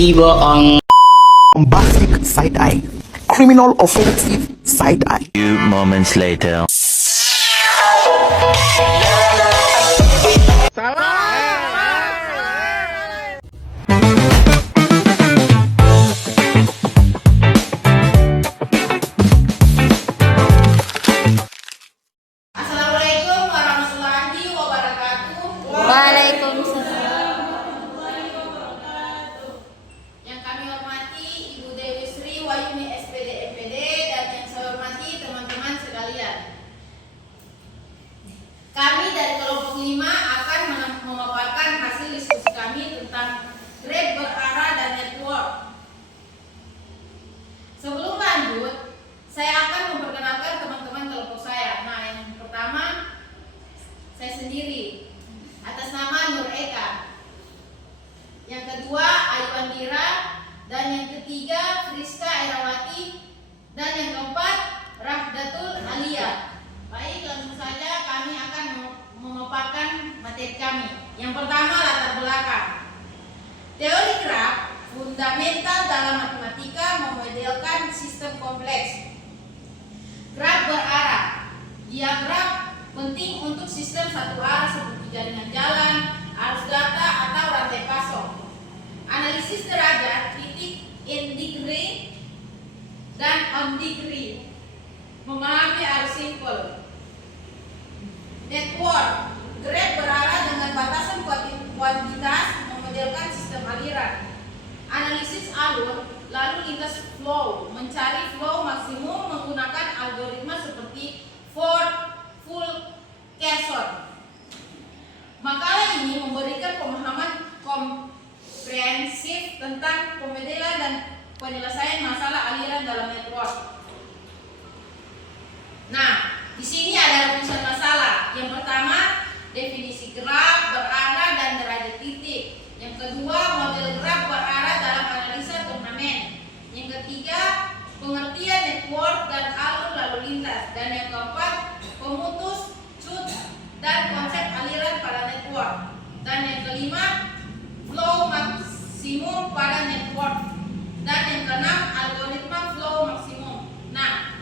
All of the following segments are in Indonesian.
Iboong. Bombastic side-eye. Criminal offensive side-eye. Few moments later. Assalamualaikum warahmatullahi wabarakatuh. Waalaikumsalam. Yang kami hormati Ibu Dewi Sri Wayuni SPD MPD dan yang saya hormati teman-teman sekalian. Kami dari kelompok 5 akan memaparkan hasil diskusi kami tentang Grab berarah dan network. Sebelum lanjut, saya akan memperkenalkan teman-teman kelompok saya. Nah, yang pertama saya sendiri atas nama Nur Eka. Yang kedua Ayu Andira, dan yang ketiga Friska Erawati, dan yang keempat Rahdatul Alia. Baik, langsung saja kami akan memaparkan materi kami. Yang pertama, latar belakang. Teori graf fundamental dalam matematika memodelkan sistem kompleks. Graf berarah. Diagram penting untuk sistem satu arah seperti jaringan jalan, arus data, atau rantai pasok. Analisis derajat, titik in degree dan on degree. Memahami arus simpel. Network. Graf berarah dengan batasan kuantitas memodelkan sistem aliran. Analisis alur, lalu lintas flow. Mencari flow maksimum menggunakan algoritma seperti Ford Full Carson. Makalah ini memberikan pemahaman komprehensif tentang pemodelan dan penyelesaian masalah aliran dalam network. Nah, di sini ada rumusan masalah. Yang pertama, definisi graf berarah dan derajat titik. Yang kedua, model graf berarah dalam analisa turnamen. Yang ketiga, pengertian network dan alur lalu lintas. Dan yang keempat, pemutus, cut, dan konsep aliran pada network. Dan yang kelima, flow maksimum pada network. Dan yang keenam, algoritma flow maksimum. Nah,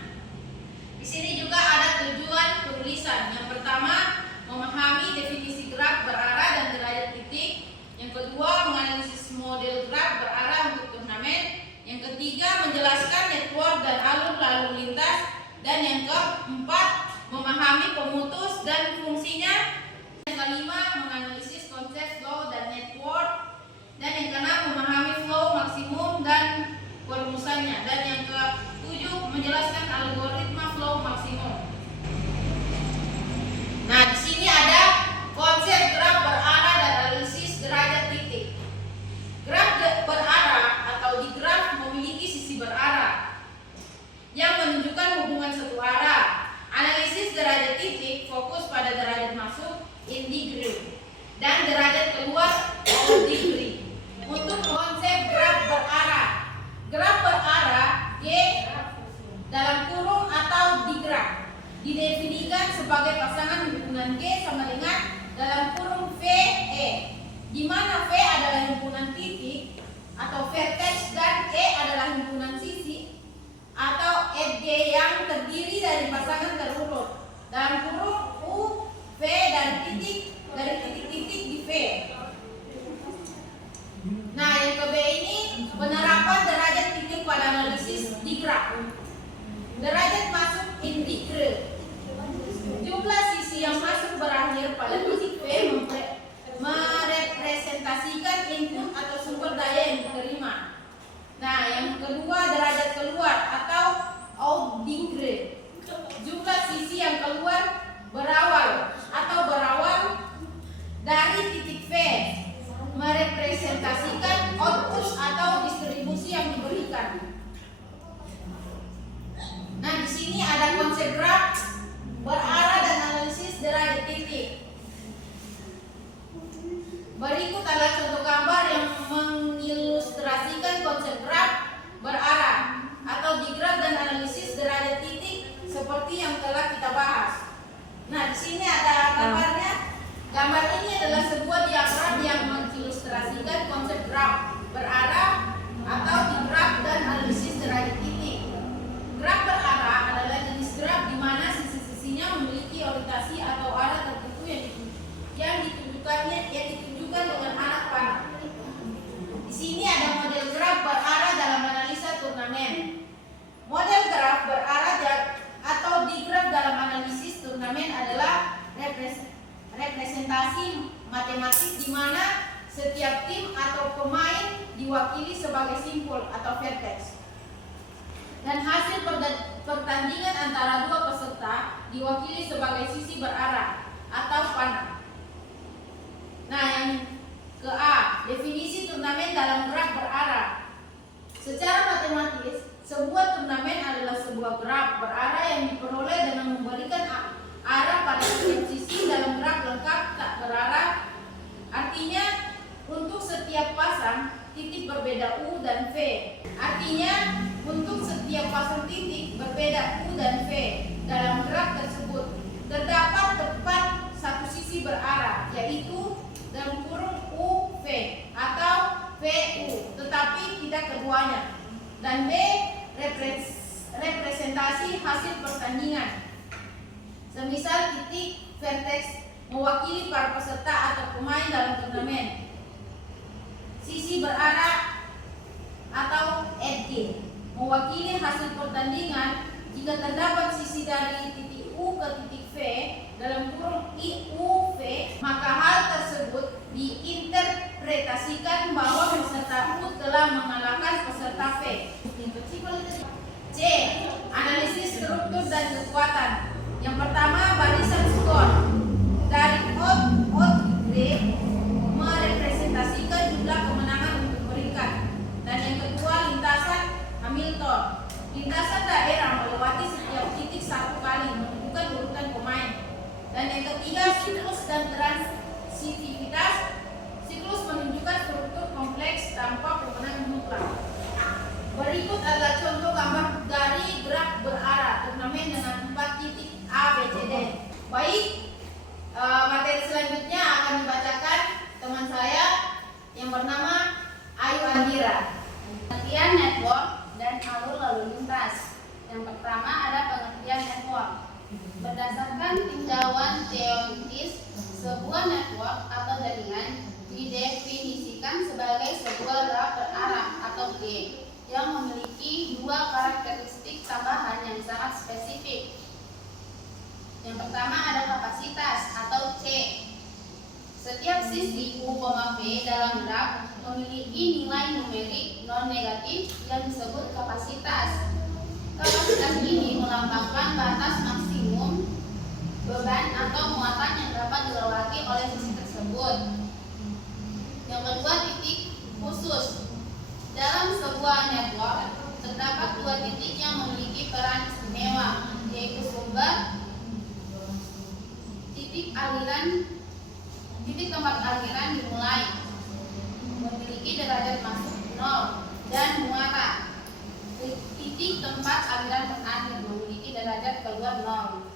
di sini juga ada tujuan penulisan. Yang pertama, memahami definisi graf berarah dan derajat titik. Yang kedua, menganalisis model graf berarah untuk turnamen. Yang ketiga, menjelaskan network dan alur lalu lintas. Dan yang keempat, memahami pemutus dan fungsinya. Yang kelima, menganalisis konsep flow dan network. Dan yang keenam, memahami flow maksimum dan perumusannya. Dan yang ketujuh, menjelaskan algoritma flow maksimum. Nah, di sini ada konsep graf berarah dan analisis derajat titik. Graf berarah atau digraf memiliki sisi berarah yang menunjukkan hubungan satu arah. Analisis derajat titik fokus pada derajat masuk in degree dan derajat keluar out degree. Untuk konsep graf berarah, graf berarah G dalam kurung atau digraf didefinisikan sebagai pasangan himpunan G sama dengan dalam kurung VE, di mana V adalah himpunan titik atau vertex dan E adalah himpunan sisi atau edge yang terdiri dari pasangan terurut. Dalam kurung U, V dan titik dari titik-titik di V. Nah, yang ke B ini penerapan derajat titik pada analisis digraf. Derajat masuk in degree. Jumlah sisi yang masuk berakhir pada titik V merepresentasikan input atau sumber daya yang diterima. Nah, yang kedua, derajat keluar atau out degree. Jumlah sisi yang keluar berawal dari titik V merepresentasikan output atau distribusi yang diberikan. Nah, di sini ada konsep graf berarah dan analisis derajat titik. Berikut adalah contoh gambar yang mengilustrasikan konsep graf berarah atau digraf dan analisis derajat titik seperti yang telah kita bahas. Nah, di sini ada gambarnya. Gambar ini adalah sebuah diagram yang mengilustrasikan konsep graf berarah Setiap tim atau pemain diwakili sebagai simpul atau vertex. Dan hasil pertandingan antara dua peserta diwakili sebagai sisi berarah atau panah. Nah, yang ke A, definisi turnamen dalam gerak berarah. Secara matematis, sebuah turnamen adalah sebuah gerak berarah yang diperoleh dengan memberikan arah pada setiap sisi dalam gerak lengkap tak berarah. Artinya, untuk setiap pasang titik berbeda U dan V. Artinya, untuk setiap pasang titik berbeda U dan V dalam gerak tersebut terdapat tepat satu sisi berarah, yaitu dalam kurung UV atau VU, tetapi tidak keduanya. Dan B, representasi hasil pertandingan. Semisal titik vertex mewakili para peserta atau pemain dalam turnamen. Sisi berarah atau FG mewakili hasil pertandingan jika terdapat sisi dari titik U ke titik V dalam kurung IUV, maka hal tersebut diinterpretasikan bahwa peserta U telah mengalahkan peserta V. C. Analisis struktur dan kekuatan. Yang pertama, barisan skor. Dari out grade merepresentasikan jumlah kemenangan untuk peringkat. Dan yang kedua, lintasan Hamilton. Lintasan daerah melewati setiap titik satu kali menunjukkan urutan pemain. Dan yang ketiga, siklus dan transitivitas. Siklus menunjukkan struktur kompleks tanpa pemenang mutlak. Berikut adalah contoh gambar dari gerak berarah turnamen dengan 4 titik A, B, C, D. Baik, materi selanjutnya akan dibacakan teman saya yang bernama Ayu Andira. Pengertian network dan alur lalu lintas. Yang pertama ada pengertian network. Berdasarkan tinjauan teoritis, sebuah network atau jaringan didefinisikan sebagai sebuah gerak berarah atau G yang memiliki dua karakteristik tambahan yang sangat spesifik. Yang pertama ada kapasitas atau C. Setiap sisi U, V dalam gerak memiliki nilai numerik non-negatif yang disebut kapasitas. Kapasitas ini melambangkan batas maksimum beban atau muatan yang dapat dilewati oleh sisi tersebut. Yang kedua, titik khusus. Dalam sebuah network terdapat dua titik yang memiliki peran istimewa, yaitu sumber, titik tempat aliran dimulai, memiliki derajat masuk 0, dan muara, titik tempat aliran berakhir, memiliki derajat keluar 0.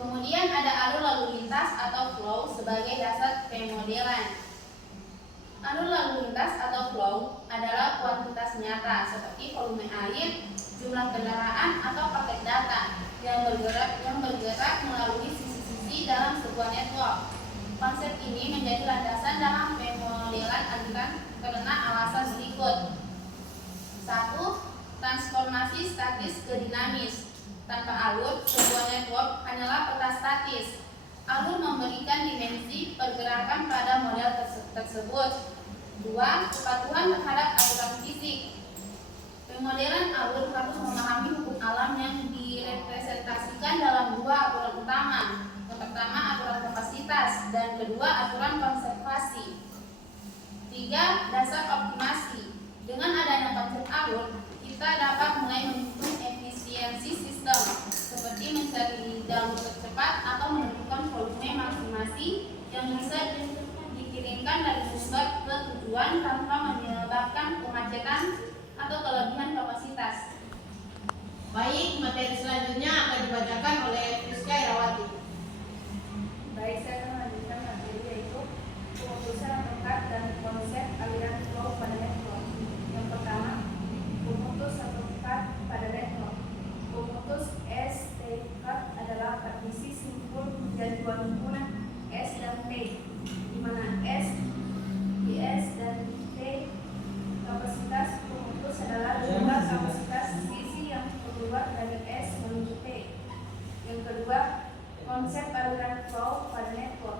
Kemudian ada alur lalu lintas atau flow sebagai dasar pemodelan. Alur lalu lintas atau flow adalah kuantitas nyata seperti volume air, jumlah kendaraan, atau paket data yang bergerak melalui sisi-sisi dalam sebuah network. Konsep ini menjadi landasan dalam pemodelan aliran karena alasan berikut. 1. Transformasi statis ke dinamis. Tanpa alur, sebuah network hanyalah peta statis. Alur memberikan dimensi pergerakan pada model tersebut. 2. Kepatuhan terhadap aturan fisik. Pemodelan alur harus memahami hukum alam yang direpresentasikan dalam dua aturan utama. Yang pertama aturan kapasitas dan kedua aturan konservasi. 3. Dasar optimasi. Dengan adanya konsep alur, kita dapat mulai menghitung efisiensi sistem seperti mencari jalur tercepat atau menentukan volume maksimasi yang bisa dikirimkan dari sumber ke tujuan tanpa menyebabkan kemacetan atau kelebihan kapasitas. Baik, materi selanjutnya akan dibacakan oleh Rizka Irawati. Baik, saya akan melanjutkan materi yaitu pemutusan tempat dan konsep aliran flow pada network. Yang pertama, pemutus satu tempat pada network. Pemutus S, T, K adalah partisi simpul menjadi dua himpunan S dan T, di mana S, IS, dan T kapasitas pemutus adalah jumlah kapasitas sisi yang keluar dari S menuju T. Yang kedua, konsep aliran flow pada network.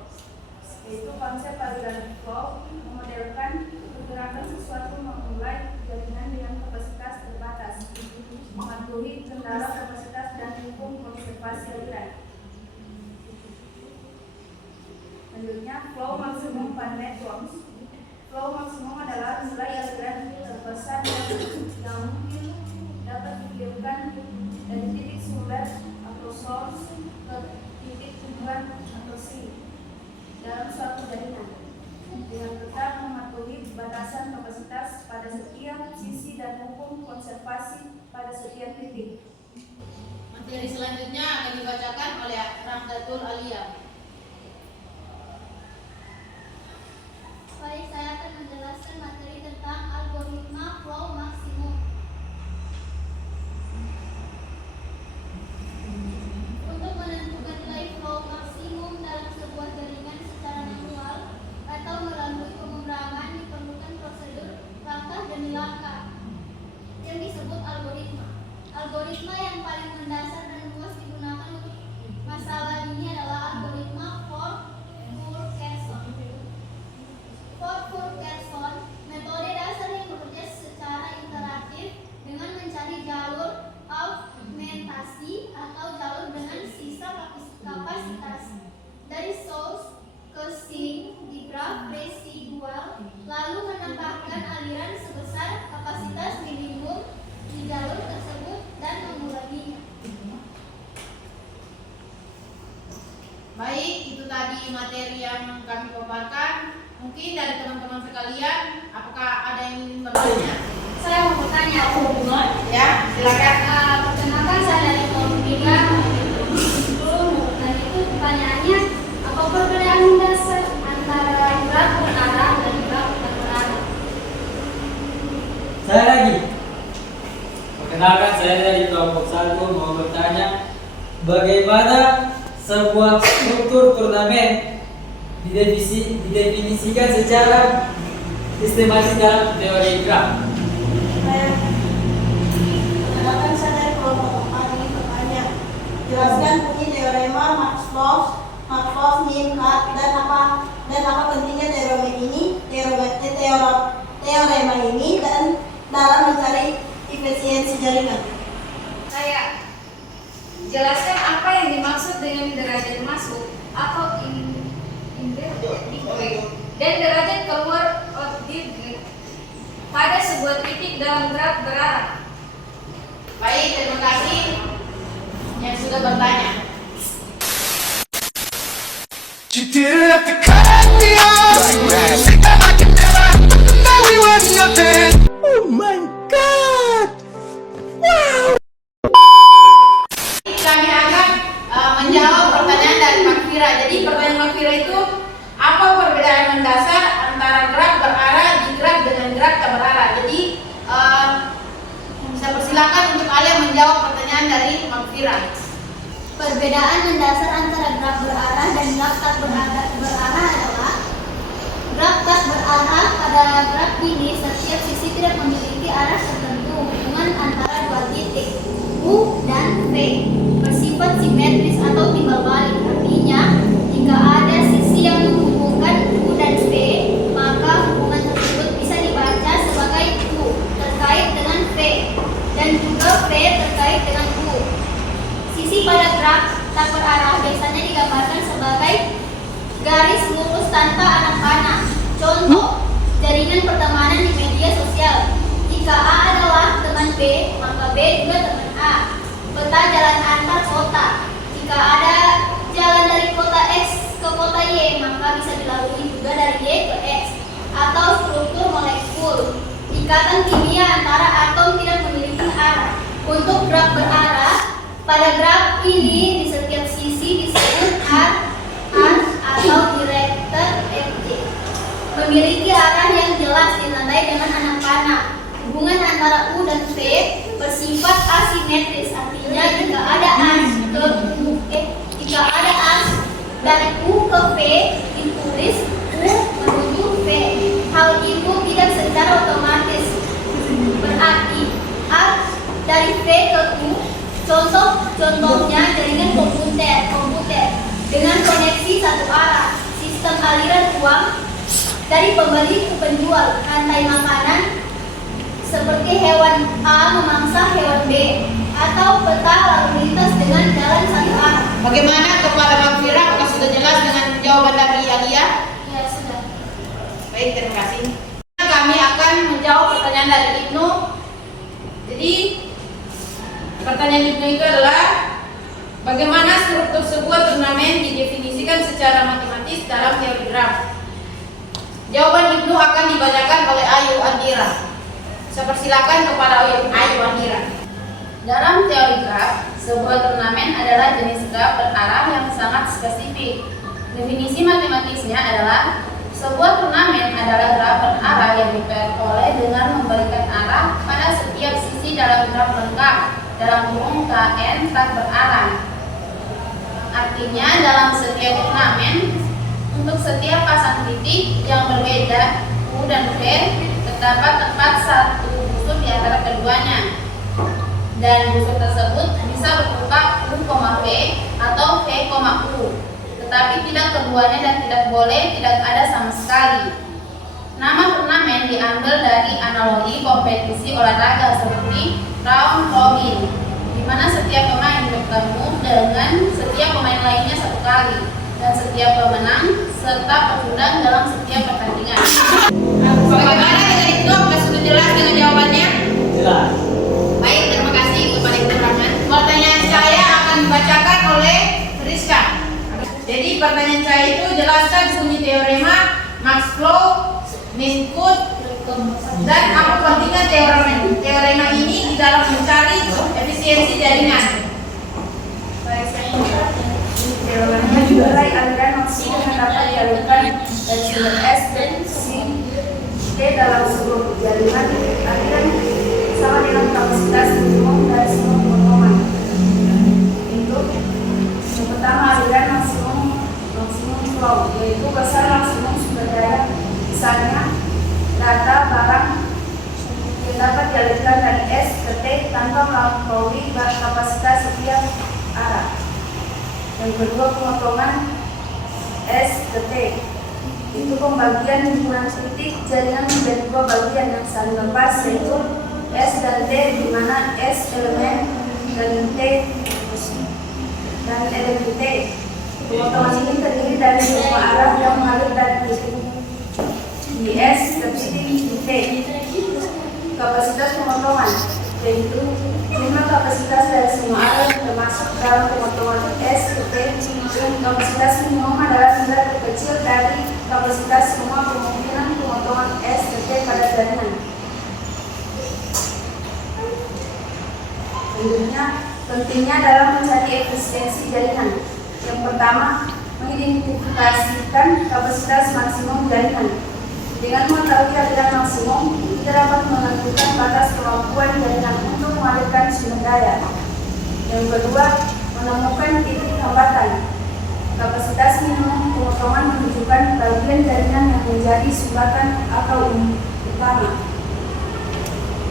networks. Flow maksimum adalah nilai aliran terbesar yang mungkin dapat dikirimkan dari titik sumber atau source ke titik tujuan atau sink dalam suatu jaringan dengan tetap mematuhi batasan kapasitas pada setiap sisi dan hukum konservasi pada setiap titik. Materi selanjutnya akan dibacakan oleh Ramdatul Alia. Baik, saya akan menjelaskan materi tentang algoritma flow maksimum. Untuk menentukan nilai flow maksimum dalam sebuah jaringan secara manual atau melalui pemrograman diperlukan prosedur langkah demi langkah yang disebut algoritma. Algoritma yang paling mendasar dan luas digunakan untuk masalah ini adalah algoritma Four-Fourkerson. Four-Fourkerson metode dasar yang bekerja secara interaktif dengan mencari jalur augmentasi atau jalur dengan sisa kapasitas dari source ke sink di graf residual, lalu menambahkan aliran sebesar kapasitas minimum di jalur tersebut dan mengulanginya. Baik, itu tadi materi yang kami paparkan. Mungkin dari teman-teman sekalian, apakah ada yang ingin bertanya? Saya mau bertanya, Ya, silakan. perkenalkan saya dari kelompok 3 dan itu pertanyaannya, apa perbedaan mendasar antara graf berarah dan graf tak berarah? Saya lagi. Perkenalkan, saya dari kelompok 1 mau bertanya, bagaimana sebuah struktur turnamen didefinisikan secara sistematis dalam teori graf? Perkenalkan, saya dari kelompok 4 ini bertanya, jelaskan bunyi teorema Markov Min-Cut dan apa pentingnya teorema ini dan dalam mencari efisiensi jaringan. Saya jelaskan apa yang dimaksud dengan derajat masuk atau dan derajat keluar pada sebuah titik dalam graf berarah. Baik, terima kasih yang sudah bertanya. You didn't have to cut me off. I can never know we were nothing. Oh my God! Wow! Kami akan menjawab pertanyaan dari Makfira. Jadi pertanyaan Makfira itu, apa perbedaan mendasar antara graf berarah di graf dengan graf tak berarah? Jadi saya persilakan untuk kalian menjawab pertanyaan dari Makfira. Perbedaan mendasar antara graf berarah dan graf tak berarah adalah graf tak berarah. Pada graf ini setiap sisi tidak memiliki arah tertentu. Hubungan antara dua titik U dan V bersifat simetris atau timbal balik. Artinya, jika ada sisi yang menghubungkan U dan V, maka hubungan tersebut bisa dibaca sebagai U terkait dengan V dan juga V terkait dengan U. Sisi pada graf tak berarah biasanya digambarkan sebagai garis lurus tanpa anak panah. Contoh, jaringan pertemanan di media sosial. Jika A adalah teman B, maka B juga teman A. Peta jalan antar kota. Jika ada jalan dari kota X ke kota Y, maka bisa dilalui juga dari Y ke X. Atau struktur molekul. Ikatan kimia antara atom tidak memiliki arah. Untuk graf berarah, pada graf ini di setiap sisi disebut arc atau direktor FJ. Memiliki arah yang jelas ditandai dengan anak panah. Hubungan antara U dan V bersifat asimetris. Artinya jika ada ars dari U ke V ditulis U menuju V. Hal itu tidak secara otomatis. Berarti ars dari V ke U. Contohnya jaringan komputer dengan koneksi satu arah, sistem aliran uang dari pembeli ke penjual, rantai makanan seperti hewan A memangsa hewan B, atau peta lalu lintas dengan jalan satu arah. Bagaimana Kepala Makfira? Apakah sudah jelas dengan jawaban dari Alia? Ya sudah. Baik, terima kasih. Kami akan menjawab pertanyaan dari Ibnu. Jadi pertanyaan Ibnu itu adalah bagaimana struktur sebuah turnamen didefinisikan secara matematis dalam teori graf. Jawaban Ibnu akan dibacakan oleh Ayu Andira. Saya persilakan kepada Ayu Andira. Dalam teori graf, sebuah turnamen adalah jenis graf berarah yang sangat spesifik. Definisi matematisnya adalah sebuah turnamen adalah graf berarah yang diperoleh dengan memberikan arah pada setiap sisi dalam graf lengkap dalam kurung KN tak berarah. Artinya dalam setiap turnamen untuk setiap pasang titik yang berbeda U dan V terdapat tepat satu busur di antara keduanya, dan busur tersebut bisa berupa U, V atau V, U. Tetapi tidak keduanya dan tidak boleh tidak ada sama sekali. Nama turnamen diambil dari analogi kompetisi olahraga seperti round robin, di mana setiap pemain bertemu dengan setiap pemain lainnya satu kali, dan setiap pemenang serta pengundang dalam setiap pertandingan. Bagaimana dengan itu? Apakah sudah jelas dengan jawabannya? Jelas. Baik, terima kasih kepada Ibu Rahman. Pertanyaan saya akan dibacakan oleh Rizka. Jadi pertanyaan saya itu jelaskan bunyi teorema Max Flow, Minkut, dan apa pentingnya teorema ini di dalam mencari efisiensi jaringan. Baik, saya ingin teorema nilai aliran maksimum yang dapat dialirkan dari sumber S dan C dalam seluruh jaringan aliran sama dengan kapasitas minimum dari semua pemotongan. Untuk yang pertama, aliran maksimum flow, yaitu besar maksimum sumber daya, misalnya data barang yang dapat dialirkan dari S ke T tanpa melampaui kapasitas setiap arah. Yang kedua, pemotongan S ke T, itu pembagian hubungan titik jaringan menjadi dua bagian yang saling lepas, yaitu S dan T, di mana S elemen dan T T. Pemotongan ini terdiri dari semua arah yang mengalir dari titik di S ke titik di T. Kapasitas pemotongan, yaitu jumlah kapasitas dari semua arah termasuk dalam pemotongan S ke T. Kapasitas minimum adalah nilai terkecil dari kapasitas semua kemungkinan pemotongan S ke T pada jaringan. Selanjutnya, pentingnya dalam mencari efisiensi jaringan. Yang pertama, mengidentifikasikan kapasitas maksimum jaringan. Dengan mengetahui aliran maksimum, kita dapat menentukan batas kemampuan jaringan untuk mengalirkan sumber daya. Yang kedua, menemukan titik hambatan. Kapasitas minimum pemotongan menunjukkan bagian jaringan yang menjadi sumbatan atau utama.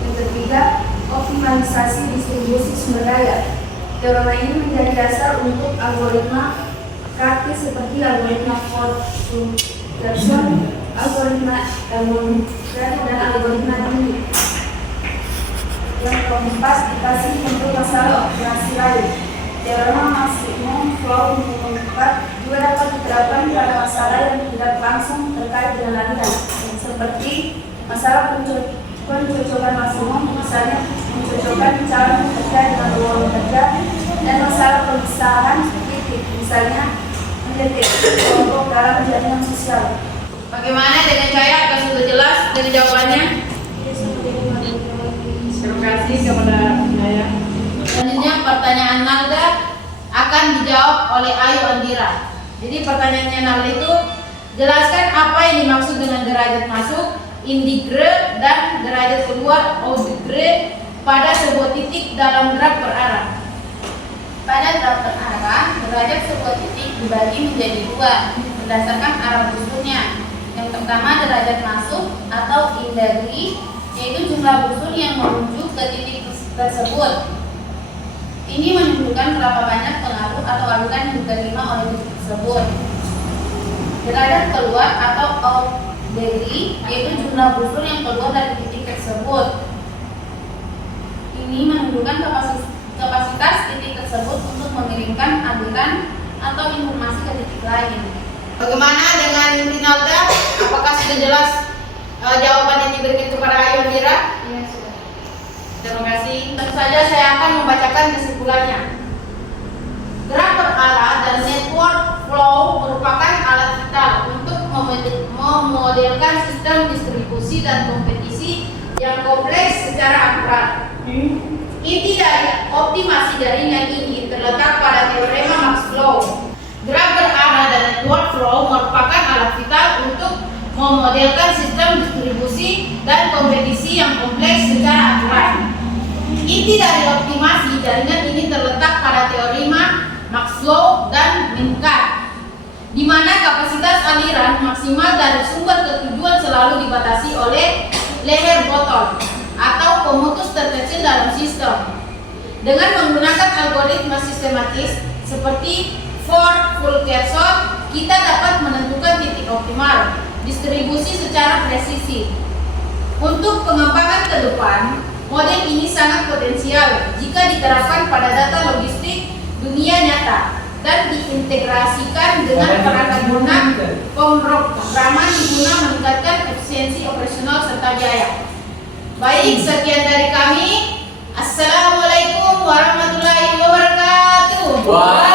Yang ketiga, optimalisasi distribusi sumber daya. Teorema ini menjadi dasar untuk algoritma praktis seperti algoritma Ford-Jackson, algoritma Elmont-Grand, dan algoritma Dini. Yang keempat, dikasih untuk masalah operasi lain. Teorema maksimum flow juga dapat diterapkan pada masalah yang tidak langsung terkait dengan aliran, seperti masalah pencocokan maksimum, misalnya mencocokkan calon pekerja dengan ruang kerja, dan masalah pemisahan titik, misalnya mendeteksi kelompok dalam jaringan sosial. Bagaimana dengan saya? Apakah sudah jelas dari jawabannya? Terima kasih kepada saya. Selanjutnya pertanyaan Nalda akan dijawab oleh Ayu Andira. Jadi pertanyaannya Nalda itu, jelaskan apa yang dimaksud dengan derajat masuk, integre, dan derajat keluar outegre pada sebuah titik dalam graf berarah. Pada graf berarah, derajat sebuah titik dibagi menjadi dua berdasarkan arah busurnya. Yang pertama, derajat masuk atau integri, yaitu jumlah busur yang menuju ke titik tersebut. Ini menunjukkan berapa banyak pengaruh atau aliran yang diterima oleh titik tersebut. Derajat keluar atau outegri, yaitu jumlah busur yang keluar dari titik tersebut. Ini menunjukkan kapasitas titik tersebut untuk mengirimkan aliran atau informasi ke titik lain. Bagaimana dengan Rinalda? Apakah sudah jelas jawaban yang diberikan kepada Ayu Mira? Iya, sudah. Terima kasih. Tentu saja saya akan membacakan kesimpulannya. Gerak berarah dan network flow merupakan alat vital untuk memodelkan sistem distribusi dan kompetisi yang kompleks secara akurat. Inti dari optimasi jaringan ini terletak pada teorema Max-Flow. Gerak berarah dan network flow merupakan alat vital untuk memodelkan sistem distribusi dan kompetisi yang kompleks secara akurat. Inti dari optimasi jaringan ini terletak pada teorema Max-Flow dan Minkart, di mana kapasitas aliran maksimal dari sumber ke tujuan selalu dibatasi oleh leher botol atau pemutus terkecil dalam sistem. Dengan menggunakan algoritma sistematis seperti Ford-Fulkerson, kita dapat menentukan titik optimal distribusi secara presisi. Untuk pengembangan ke depan, model ini sangat potensial jika diterapkan pada data logistik dunia nyata dan diintegrasikan dengan perangkat lunak pemrograman guna meningkatkan efisiensi operasional serta biaya. Baik, sekian dari kami. Assalamualaikum warahmatullahi wabarakatuh.